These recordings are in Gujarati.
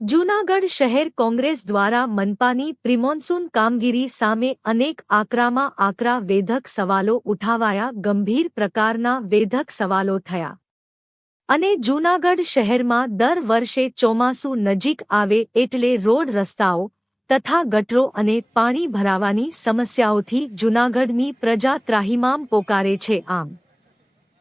જૂનાગઢ શહેર કોંગ્રેસ દ્વારા મનપાની પ્રિમોન્સૂન કામગીરી સામે અનેક આકરામાં આકરા વેધક સવાલો ઉઠાવાયા. ગંભીર પ્રકારના વેધક સવાલો થયા અને જૂનાગઢ શહેરમાં દર વર્ષે ચોમાસું નજીક આવે એટલે રોડ રસ્તાઓ તથા ગટરો અને પાણી ભરાવાની સમસ્યાઓથી જૂનાગઢની પ્રજા ત્રાહિમામ પોકારે છે. આમ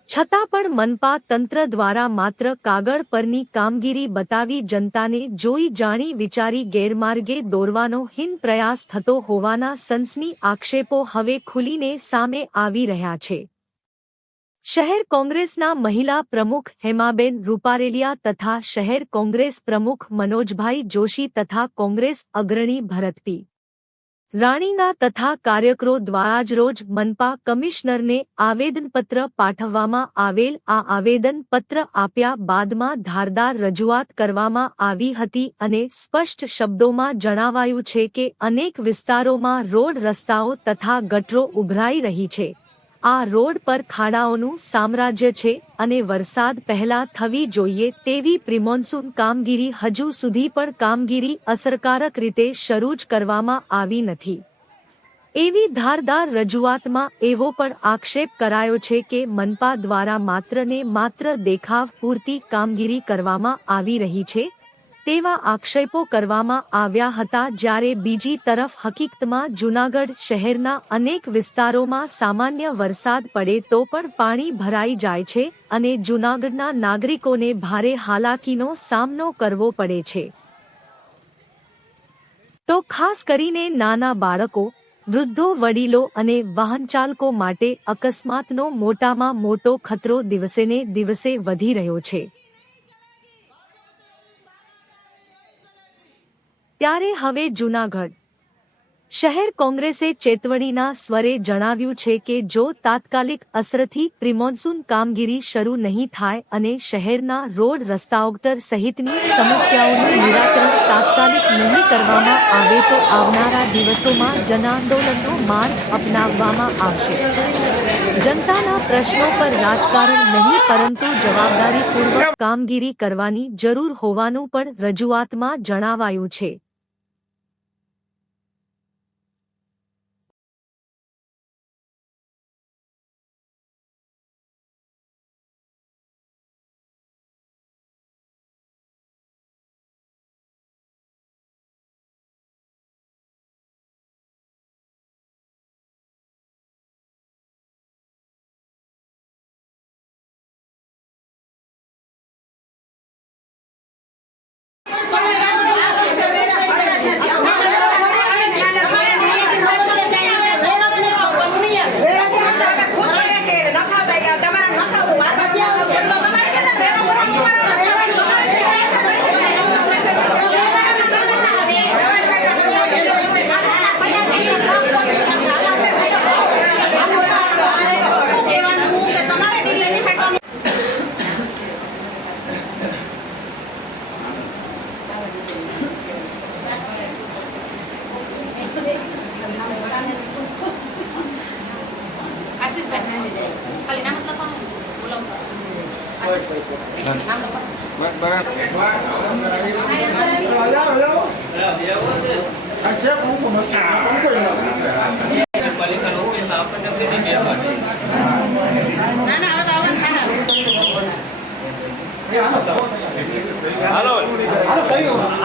છતાં પણ મનપા તંત્ર દ્વારા માત્ર કાગળ પરની કામગીરી બતાવી જનતાને જોઈ જાણી વિચારી ગેરમાર્ગે દોરવાનો હીન પ્રયાસ થતો હોવાના સનસની આક્ષેપો હવે ખુલીને સામે આવી રહ્યા છે. શહેર કોંગ્રેસના મહિલા પ્રમુખ હેમાબેન રૂપારેલિયા તથા શહેર કોંગ્રેસ પ્રમુખ મનોજભાઈ જોશી તથા કોંગ્રેસ અગ્રણી ભરતપી રાણીના તથા કાર્યકરો દ્વારા આજરોજ મનપા કમિશનરને આવેદનપત્ર પાઠવવામાં આવેલ. આ આવેદનપત્ર આપ્યા બાદમાં ધારદાર રજૂઆત કરવામાં આવી હતી અને સ્પષ્ટ શબ્દોમાં જણાવાયું છે કે અનેક વિસ્તારોમાં રોડ રસ્તાઓ તથા ગટરો ઉભરાઈ રહી છે. આ રોડ પર ખાડાઓનું સામ્રાજ્ય છે અને વરસાદ પહેલા થવી જોઈએ તેવી પ્રિમોન્સૂન કામગીરી હજુ સુધી પણ કામગીરી અસરકારક રીતે શરૂ જ કરવામાં આવી નથી. એવી ધારદાર રજૂઆતમાં એવો પણ આક્ષેપ કરાયો છે કે મનપા દ્વારા માત્ર ને માત્ર દેખાવ પૂરતી કામગીરી કરવામાં આવી રહી છે તેવા આક્ષેપો કરવામાં આવ્યા હતા. જ્યારે બીજી તરફ હકીકતમાં જૂનાગઢ શહેરના અનેક વિસ્તારોમાં સામાન્ય વરસાદ પડે તો પણ પાણી ભરાઈ જાય છે અને જૂનાગઢના નાગરિકોને ભારે હાલાકીનો સામનો કરવો પડે છે. તો ખાસ કરીને નાના બાળકો, વૃદ્ધો, વડીલો અને વાહનચાલકો માટે અકસ્માતનો મોટામાં મોટો ખતરો દિવસેને દિવસે વધી રહ્યો છે. ત્યારે હવે જૂનાગઢ શહેર કોંગ્રેસે ચેતવણીના સ્વરે જણાવ્યું છે કે જો તાત્કાલિક અસરથી પ્રિમોન્સૂન કામગીરી શરૂ નહીં થાય અને શહેરના રોડ રસ્તાઓતર સહિતની સમસ્યાઓનું નિરાકરણ તાત્કાલિક નહીં કરવામાં આવે તો આવનારા દિવસોમાં જનાંદોલનનો માર્ગ અપનાવવામાં આવશે. જનતાના પ્રશ્નો પર રાજકારણ નહીં પરંતુ જવાબદારીપૂર્વક કામગીરી કરવાની જરૂર હોવાનું પણ રજૂઆતમાં જણાવાયું છે.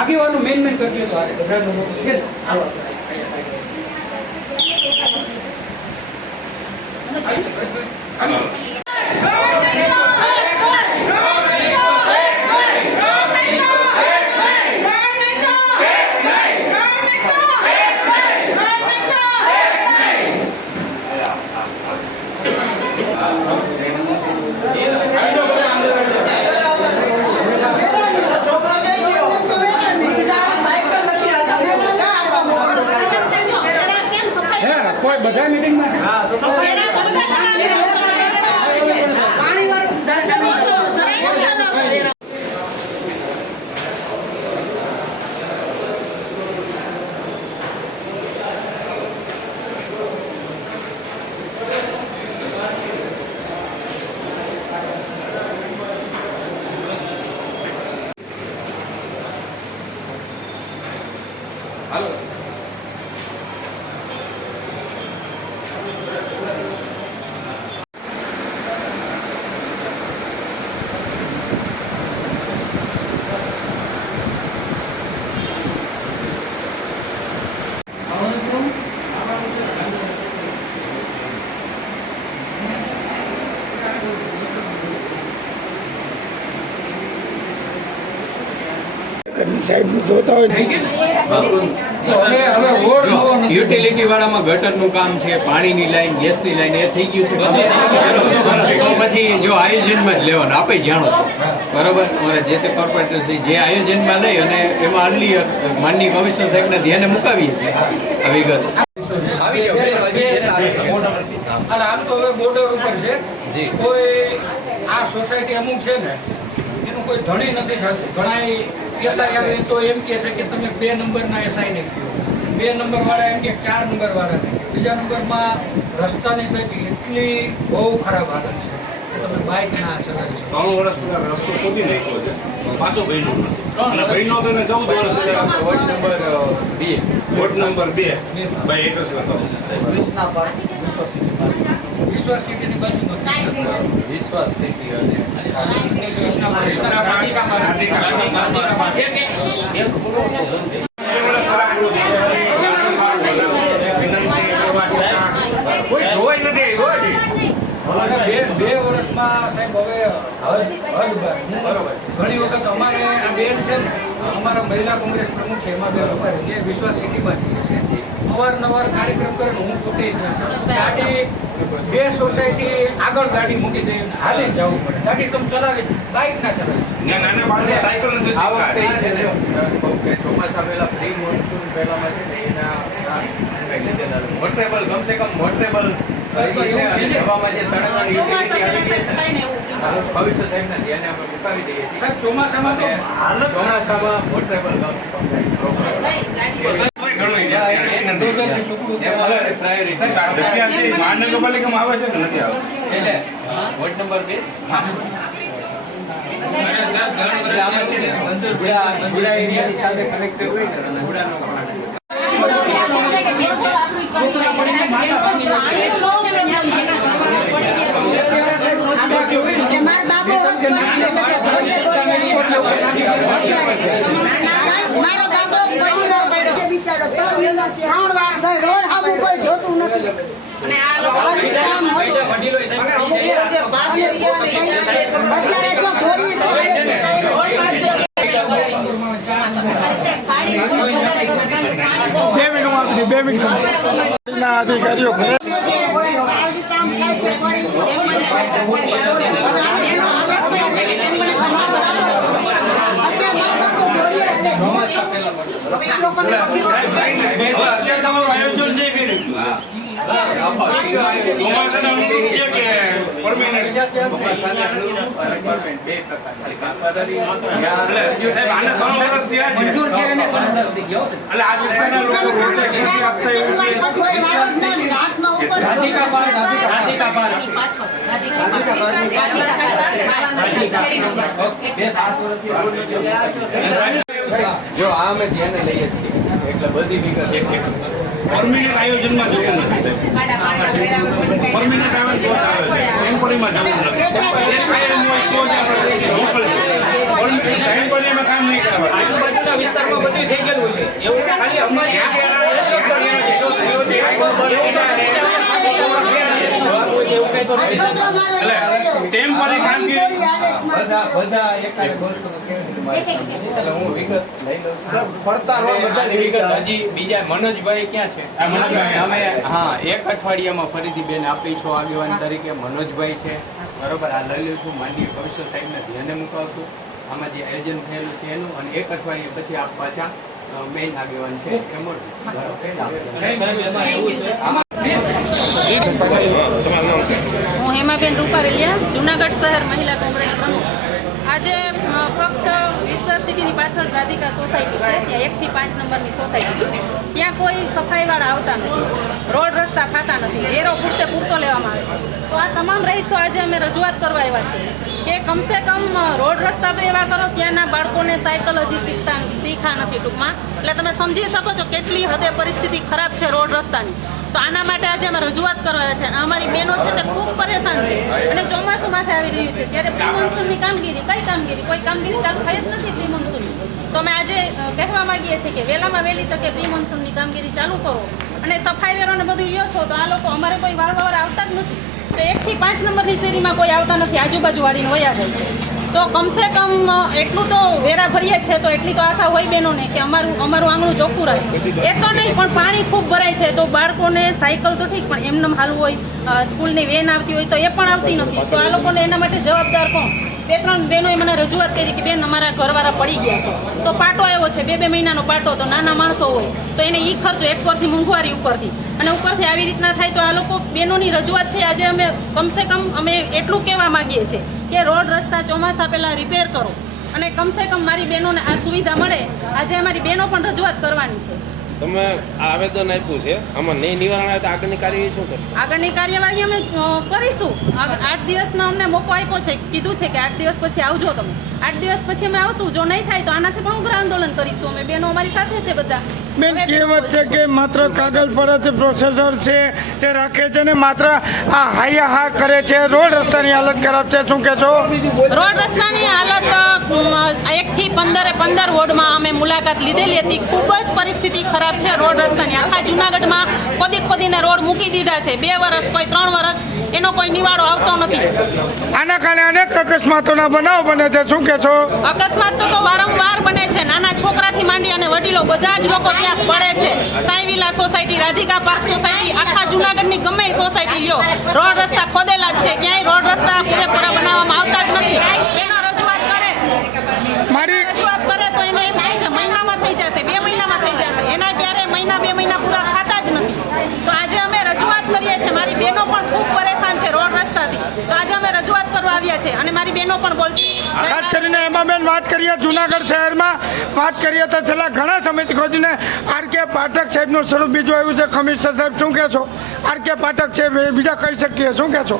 આગેવાનું મેન કરજો બધા મીટિંગમાં હાલો સાહેબ જોતા હોય હવે રોડ નવો નથી. યુટિલિટી વાળામાં ગટરનું કામ છે, પાણીની લાઈન, ગેસની લાઈન એ થઈ ગયું છે. તો પછી જો આયોજનમાં જ લેવાનું, આપે જાણો છો બરોબર. અમારે જે તે કોર્પોરેટર છે જે આયોજનમાં લઈ અને એમાં અરલી માનનીય કમિશનર સાહેબને ધ્યાને મુકાવીએ છીએ આ વિગત. આવી જાઓ અને આમ તો હવે બોર્ડર ઉપર છે જી. કોઈ આ સોસાયટી અમુક છે ને એનું કોઈ ધણી નથી થતું. ઘણા એસઆઈ આવે તો એમ કહે છે કે તમે 2 નંબરના એસઆઈ ને કહો, 2 નંબર વાળા એમ કે 4 નંબર વાળા ને. બીજા નંબરમાં રસ્તાની સાહેબ એટલી બહુ ખરાબ હાલત છે કે તમે બાઇક ના ચલાવી શકો. 3 વર્ષ પહેલા રસ્તો ખોદી નાખ્યો છે, પાછો બન્યો નથી. અને બન્યો તો એને 14 વર્ષ થયા. વોર્ડ નંબર 2 વોર્ડ નંબર 2 ભાઈ એડ્રેસ લખાવો. વિશ્વાસ સિટીની બાજુમાં વિશ્વાસ સિટી અને કોઈ જોઈ નથી બે વર્ષમાં સાહેબ હવે હદ બાર. બરોબર. ઘણી વખત અમારે આ બેન છે ને અમારા મહિલા કોંગ્રેસ પ્રમુખ છે એમાં બેન અમારે જે વિશ્વાસ સિટીમાં જઈએ છે અવારનવાર કાર્યક્રમ કરે ને હું પોતે જ ના જાઉં. ગાડી 2 સોસાયટી આગળ ગાડી મૂકી દે હાલે જવું પડે. ગાડી તમે ચલાવી બાઇક ના ચલાવી. નાના બાળકો સાયકલ નથી આ વખતે ઈ છે શીખતા. ને કહું કે ચોમાસા પહેલા પ્રી મોન્સૂન પહેલામાં છે ને એના લીધેલા મોટરેબલ કમસે કમ મોટરેબલ હવામાં જે તળાવની યુટિલિટી આવી ગઈ છે ને ભવિષ્ય સાહેબના ધ્યાને અમે મુકાવી દઈએ છીએ. સાહેબ ચોમાસામાં તો હાલત ચોમાસામાં મોટરેબલ અત્યારથી મહાનગરપાલિકામાં આવે છે કે નથી આવતું? એટલે વોર્ડ નંબર 2 એટલે આમાં છે ને ગુડા એરિયાની સાથે કનેક્ટેડ હોય ને અને ગુડાનો જોતું નથી અત્યારે જો છોડી અધિકારીઓ ઘરે કામ થાય છે અત્યારે તમારું આયોજન નહીં કર્યું. ચોમાસાના અનુરૂપ છે કે permanent? એટલે સાહેબ આને 3 વર્ષ થયા છે. મંજૂર થયા એને 3 વર્ષ થઈ ગયા છે. એટલે આ વિસ્તારના લોકો રોડ નથી આપતા એવું છે. જો આ અમે ધ્યાને લઈએ છીએ એટલે બધી વિગત પરમિનન્ટ આયોજનમાં જવું નથી સાહેબ. પરમિનન્ટ આવે તો જ આવે છે. ટેમ્પરરીમાં જવું નથી. એ કાયમ હોય તો જ આપણે મોકલજો. ટેમ્પરરીમાં કામ નહીં કરવા. આજુબાજુના વિસ્તારમાં બધું થઈ ગયેલું છે. એવું ખાલી અમારી એટલે ટેમ્પરરી કામગીરી બધા એકારે બોલશો તો કેવી રીતે એટલે હું વિગત લઈ લઉં છું. આની વિગત હજી બીજા મનોજભાઈ ક્યાં છે? તમે હા 1 અઠવાડિયામાં ફરીથી બેન આપી છો આગેવાન તરીકે. મનોજભાઈ છે બરોબર. આ લઈ લઉં છું, માનનીય કમિશનર સાહેબને ધ્યાને મુકાવશું આમાં જે આયોજન થયેલું છે એનું. અને 1 અઠવાડિયા પછી આપ પાછા મેઇન આગેવાન છે એમ હું હેમાબેન રૂપારેલિયા, જૂનાગઢ શહેર મહિલા કોંગ્રેસ પ્રમુખ. આજે ફક્ત વિશ્વાસ સિટીની પાછળ રાધિકા સોસાયટી છે, ત્યાં 1 થી 5 નંબરની સોસાયટી છે. ત્યાં કોઈ સફાઈવાળા આવતા નથી, રોડ રસ્તા ખાતા નથી, વેરો પૂરતો લેવામાં આવે છે. તો આ તમામ રહીશો આજે અમે રજૂઆત કરવા આવ્યા છીએ કે કમસે કમ રોડ રસ્તા તો એવા કરો ત્યાંના બાળકોને સાયકલ હજી શીખા નથી ટૂંકમાં. એટલે તમે સમજી શકો છો કેટલી હદે પરિસ્થિતિ ખરાબ છે રોડ રસ્તાની. તો આના માટે આજે અમે રજૂઆત કરવા છે. અમારી બહેનો છે તે ખૂબ પરેશાન છે અને ચોમાસું માથે આવી રહ્યું છે ત્યારે પ્રી મોન્સૂનની કામગીરી કોઈ કામગીરી ચાલુ થઈ જ નથી પ્રી મોન્સૂનની. તો અમે આજે કહેવા માંગીએ છીએ કે વહેલામાં વહેલી તકે પ્રી મોન્સૂનની કામગીરી ચાલુ કરો અને સફાઈ વેરોને બધું લ્યો છો તો આ લોકો અમારે કોઈ વાળવાવાર આવતા જ નથી. તો 1 થી 5 નંબરની શેરીમાં કોઈ આવતા નથી, આજુબાજુ વાળીને વયા જાય છે. તો કમસે કમ એટલું તો વેરા ભરીએ છે તો એટલી તો આશા હોય બહેનોને કે અમારું આંગણું ચોખ્ખું રહે. એ તો નહીં પણ પાણી ખૂબ ભરાય છે તો બાળકોને સાયકલ તો ઠીક પણ એમને હાલવું હોય, સ્કૂલની વેન આવતી હોય તો એ પણ આવતી નથી. તો આ લોકોને એના માટે જવાબદાર કોણ? 2-3 બહેનોએ મને રજૂઆત કરી કે બેન અમારા ઘરવાળા પડી ગયા છે તો પાટો આવ્યો છે 2-2 મહિનાનો પાટો. તો નાના માણસો હોય તો એને ઈ ખર્ચો એક પરથી મોંઘવારી ઉપરથી અને ઉપરથી આવી રીતના થાય તો આ લોકો બહેનોની રજૂઆત છે. આજે અમે કમસે કમ અમે એટલું કહેવા માંગીએ છીએ કે રોડ રસ્તા ચોમાસા પહેલાં રિપેર કરો અને કમસે કમ મારી બહેનોને આ સુવિધા મળે. આજે અમારી બહેનો પણ રજૂઆત કરવાની છે. તમે આ આવેદન આપ્યું છે, આમાં નહીં નિવારણ આવે તો આગળની કાર્યવાહી શું કરશો? આગળની કાર્યવાહી અમે કરીશું. 8 દિવસનો અમને મોકો આપ્યો છે, કીધું છે કે 8 દિવસ પછી આવજો તમે. 8 દિવસ પછી અમે આવશું. જો નહીં થાય તો આનાથી પણ ઉગ્ર આંદોલન કરીશું. અમે બહેનો અમારી સાથે છે બધા. બેન કહેવત છે કે માત્ર કાગળ પર જ પ્રોસેસર છે તે રાખે છે ને માત્ર આ હાયા હા કરે છે. રોડ રસ્તાની હાલત ખરાબ છે, શું કહેશો? રોડ રસ્તાની હાલત 1 થી 15 વોર્ડમાં અમે મુલાકાત લીધેલી હતી. ખૂબ જ પરિસ્થિતિ ખરાબ છે રોડ રસ્તાની. આખા જુનાગઢમાં ખોદીને રોડ મૂકી દીધા છે. 2 વર્ષ કોઈ 3 વર્ષ એનો કોઈ નિવાડો આવતો નથી. આના કારણે અનેક અકસ્માતોના બનાવ બને છે, શું કહેશો? અકસ્માત તો વારંવાર બને છે. નાના છોકરાથી માંડી અને વડીલો બધા જ લોકો ત્યાં પડે છે. સાંઈવિલા સોસાયટી, રાધિકા પાર્ક સોસાયટી, આખા જુનાગઢની ગમે એ સોસાયટી લ્યો, રોડ રસ્તા ખોદેલા જ છે. ક્યાંય રોડ રસ્તા પૂરેપૂરા બનાવવામાં આવતા જ નથી. એનો રજૂઆત કરે તો એને એમ થાય છે મહિનામાં થઈ જશે, 2 મહિનામાં થઈ જશે. એના ક્યારે મહિના 2 મહિના પૂરા થતા જ નથી. તો આજે અમે રજૂઆત કરીએ છીએ. મારી બહેનો પણ ખૂબ પરેશાન છે રોડ રસ્તાથી. તો આજે અમે રજૂઆત કરવા આવ્યા છે અને મારી બહેનો પણ બોલશે. ખાસ કરીને એમાં બેન વાત કરીએ જુનાગઢ શહેરમાં વાત કરીએ તો છેલ્લા ઘણા સમયથી ખોજીને આર.કે. પાઠક સાહેબનું સ્વરૂપ બીજું આવ્યું છે. કમિશનર સાહેબ શું કહેશો? આર.કે. પાઠક છે, બીજા કહી શકીએ, શું કહેશો?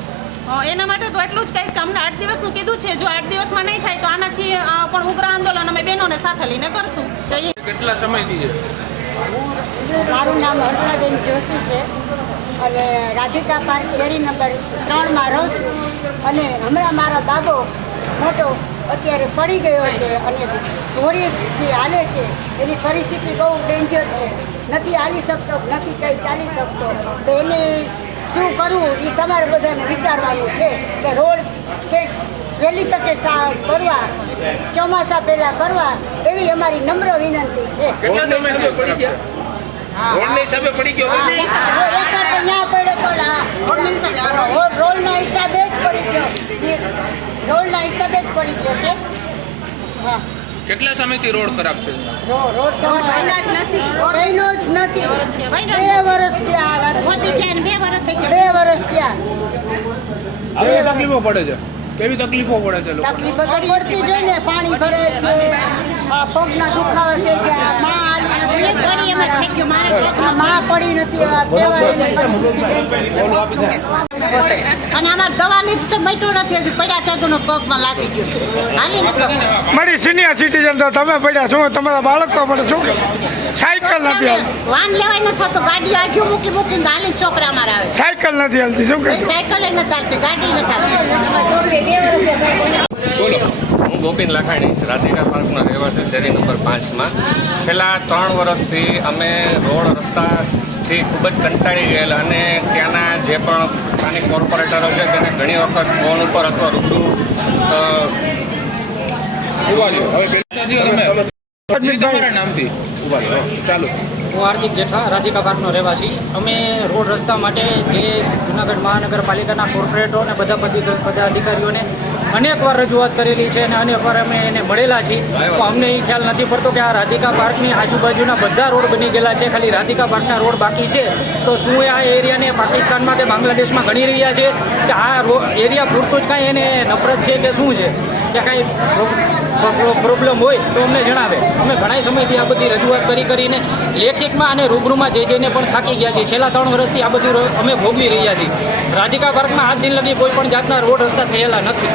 એના માટે તો એટલું જ કહીશ કે અમને 8 દિવસનું કીધું છે. જો 8 દિવસમાં નહીં થાય તો આનાથી પણ ઉગ્ર આંદોલન અમે બહેનોને સાથે લઈને કરશું. જઈએ. કેટલા સમયથી છે? મારું નામ હર્ષાબેન જોશી છે અને રાધિકા પાર્ક શેરી નંબર 3માં રહું છું. અને હમણાં મારો બાબો મોટો અત્યારે પડી ગયો છે અને ઘોડીથી હાલે છે. એની પરિસ્થિતિ બહુ ડેન્જર છે. નથી હાલી શકતો, નથી કંઈ ચાલી શકતો. તો એને શું કરવું એ તમારે બધાને વિચારવાનું છે કે રોડ કંઈક વહેલી તકે કરવા, ચોમાસા પહેલાં કરવા એવી અમારી નમ્ર વિનંતી છે. રોડની હિસાબે પડી ગયો? રોડના હિસાબે જ પડી ગયો. રોડના હિસાબે જ પડી ગયો છે. હા. કેટલા સમયથી રોડ ખરાબ છે? રોડ મહિના જ નથી. 2 વર્ષ ત્યાં 2 વર્ષ ત્યાં. આવી તકલીફો પડે છે? કેવી તકલીફો પડે છે? તકલીફો તો પડતી જ હોય ને. પાણી ભરે છે, પગના દુખાવા થઈ ગયા, માં પડી નથી. અને આમાં દવા લીધી તો બેઠું નથી. હજુ પડ્યા ત્યાં પગમાં લાગી ગયું. હાલી નથી મારી સિનિયર સિટીઝન તો તમે પડ્યા, શું તમારા બાળકો પડે, શું કે સાયકલ નથી હાલતી? વાન લેવાય નથી થતો. ગાડી આગળ મૂકીને હાલી છોકરા અમારા આવે. સાયકલ નથી હાલતી, શું કે? સાયકલ નથી ચાલતી, ગાડી નથી ચાલતી. બોલો. હું ગોપીન લાખાણી, રાધિકા પાર્કનો રહેવાસી, શેરી નંબર 5માં. છેલ્લા 3 વર્ષથી અમે રોડ રસ્તાથી ખૂબ જ કંટાળી ગયેલા અને ત્યાંના જે પણ સ્થાનિક કોર્પોરેટરો છે તેને ઘણી વખત ફોન ઉપર અથવા રૂબરૂ તમારા નામથી ચાલુ. હું હાર્દિક જેઠા, રાધિકા પાર્કનો રહેવાસી. અમે રોડ રસ્તા માટે જે જૂનાગઢ મહાનગરપાલિકાના કોર્પોરેટરો અને બધા અધિકારીઓને અનેકવાર રજૂઆત કરેલી છે અને અનેકવાર અમે એને મળેલા છીએ. તો અમને એ ખ્યાલ નથી પડતો કે આ રાધિકા પાર્કની આજુબાજુના બધા રોડ બની ગયેલા છે, ખાલી રાધિકા પાર્કના રોડ બાકી છે. તો શું આ એરિયાને પાકિસ્તાનમાં કે બાંગ્લાદેશમાં ગણી રહ્યા છે કે આ એરિયા પૂરતું જ કાંઈ એને નફરત છે કે શું છે? કે કાંઈ પ્રોબ્લેમ હોય તો અમને જણાવે. અમે ઘણા સમયથી આ બધી રજૂઆત કરીને લેખિતમાં અને રૂબરૂમાં જઈને પણ થાકી ગયા છીએ. છેલ્લા 3 વર્ષથી આ બધું અમે ભોગવી રહ્યા છીએ. રાધિકા પાર્કમાં આજ દિન લગી કોઈ પણ જાતના રોડ રસ્તા થયેલા નથી.